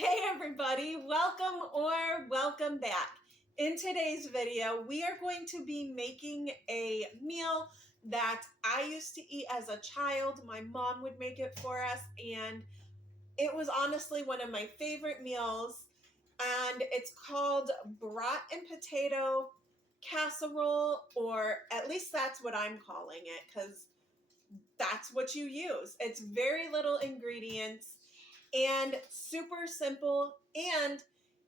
Hey everybody, welcome back. In today's video, we are going to be making a meal that I used to eat as a child. My mom would make it for us, and it was honestly one of my favorite meals. And it's called brat and potato casserole, or at least that's what I'm calling it, because that's what you use. It's very little ingredients and super simple. And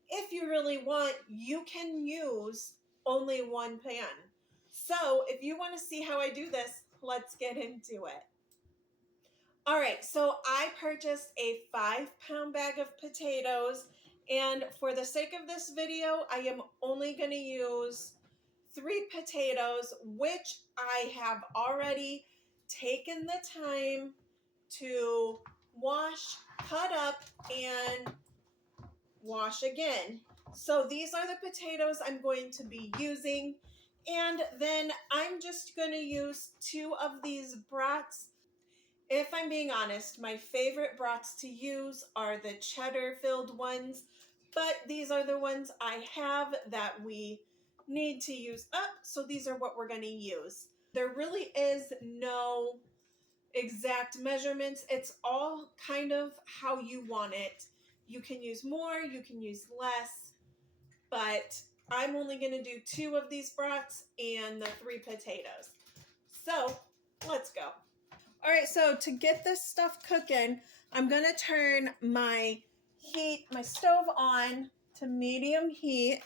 if you really want, you can use only one pan. So if you want to see how I do this, let's get into it. All right, so I purchased a 5-pound bag of potatoes, and for the sake of this video, I am only going to use 3 potatoes, which I have already taken the time to wash, cut up, and wash again. So these are the potatoes I'm going to be using. And then I'm just going to use 2 of these brats. If I'm being honest, my favorite brats to use are the cheddar filled ones, but these are the ones I have that we need to use up. So these are what we're going to use. There really is no exact measurements. It's all kind of how you want it. You can use more, you can use less, but I'm only going to do 2 of these brats and the 3 potatoes. So let's go. All right, so to get this stuff cooking, I'm going to turn my stove on to medium heat,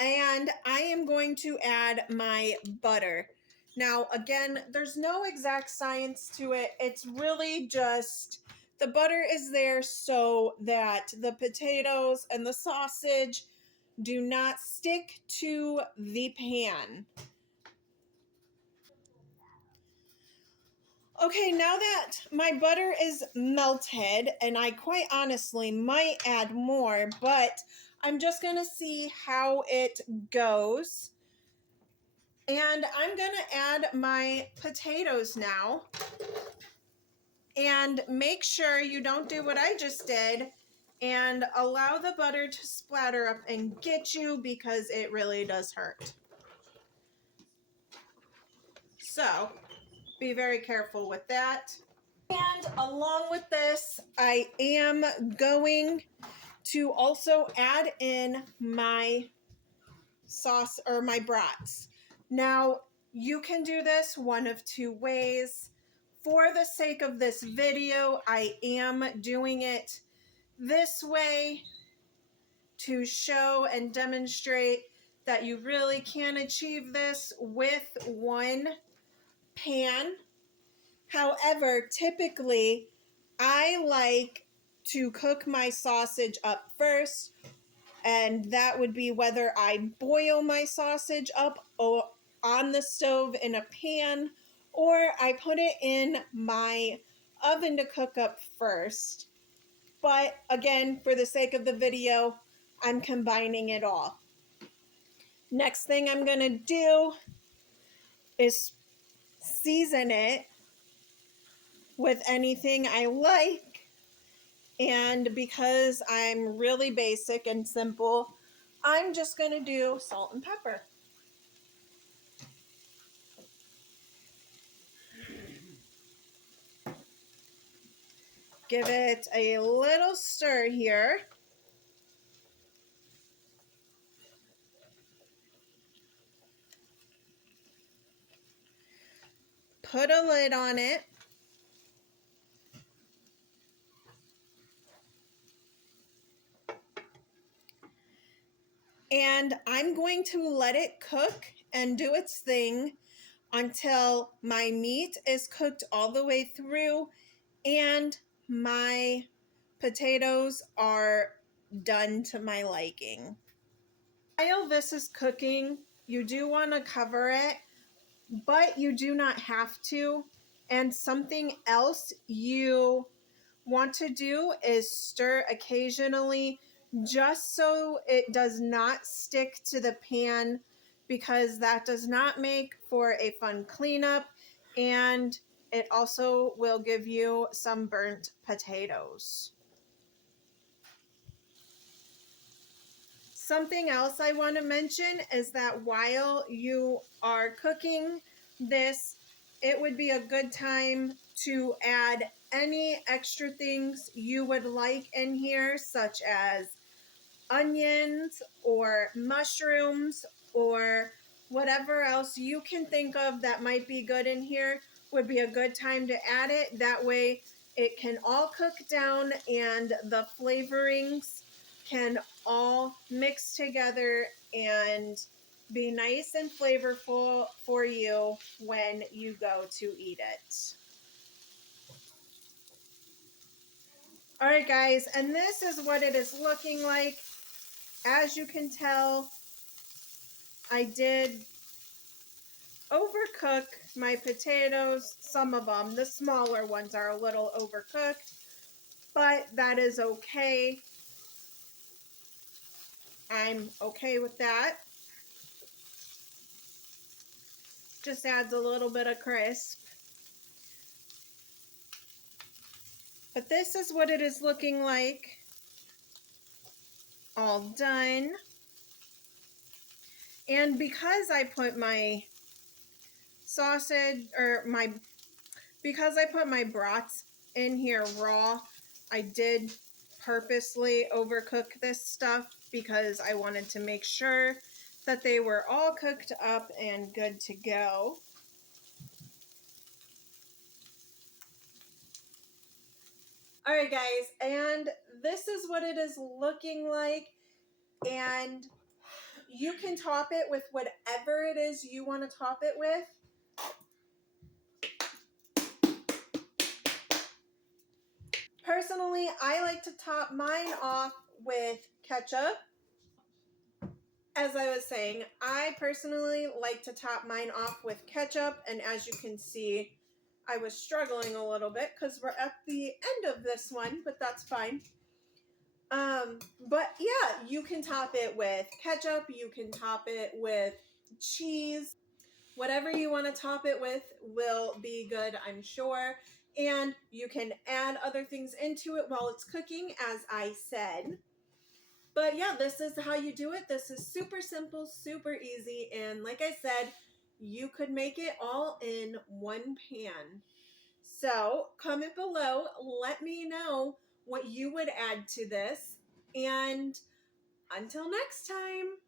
and I am going to add my butter. Now, again, there's no exact science to it. It's really just the butter is there so that the potatoes and the sausage do not stick to the pan. Okay, now that my butter is melted, and I quite honestly might add more, but I'm just going to see how it goes. And I'm going to add my potatoes now. And make sure you don't do what I just did and allow the butter to splatter up and get you, because it really does hurt. So be very careful with that. And along with this, I am going to also add in my sauce or my brats. Now, you can do this one of 2 ways. For the sake of this video, I am doing it this way to show and demonstrate that you really can achieve this with one pan. However, typically, I like to cook my sausage up first, and that would be whether I boil my sausage up on the stove in a pan, or I put it in my oven to cook up first. But again, for the sake of the video, I'm combining it all. Next thing I'm going to do is season it with anything I like. And because I'm really basic and simple, I'm just going to do salt and pepper. Give it a little stir here. Put a lid on it. And I'm going to let it cook and do its thing until my meat is cooked all the way through and my potatoes are done to my liking. While this is cooking, you do want to cover it, but you do not have to. And something else you want to do is stir occasionally, just so it does not stick to the pan, because that does not make for a fun cleanup, and it also will give you some burnt potatoes. Something else I want to mention is that while you are cooking this, it would be a good time to add any extra things you would like in here, such as onions or mushrooms or whatever else you can think of that might be good in here would be a good time to add it. That way it can all cook down and the flavorings can all mix together and be nice and flavorful for you when you go to eat it. All right, guys, and this is what it is looking like. As you can tell, I did overcook my potatoes. Some of them, the smaller ones, are a little overcooked, but that is okay. I'm okay with that. Just adds a little bit of crisp. But this is what it is looking like. All done. And because I put my sausage, or because I put my brats in here raw, I did purposely overcook this stuff because I wanted to make sure that they were all cooked up and good to go. All right, guys, and this is what it is looking like. And you can top it with whatever it is you want to top it with. Personally, I like to top mine off with ketchup. As I was saying, I personally like to top mine off with ketchup, and as you can see, I was struggling a little bit because we're at the end of this one, but that's fine. But yeah, you can top it with ketchup, you can top it with cheese. Whatever you want to top it with will be good, I'm sure. And you can add other things into it while it's cooking, as I said. But yeah, this is how you do it. This is super simple, super easy. And like I said, you could make it all in one pan. So comment below, let me know what you would add to this. And until next time.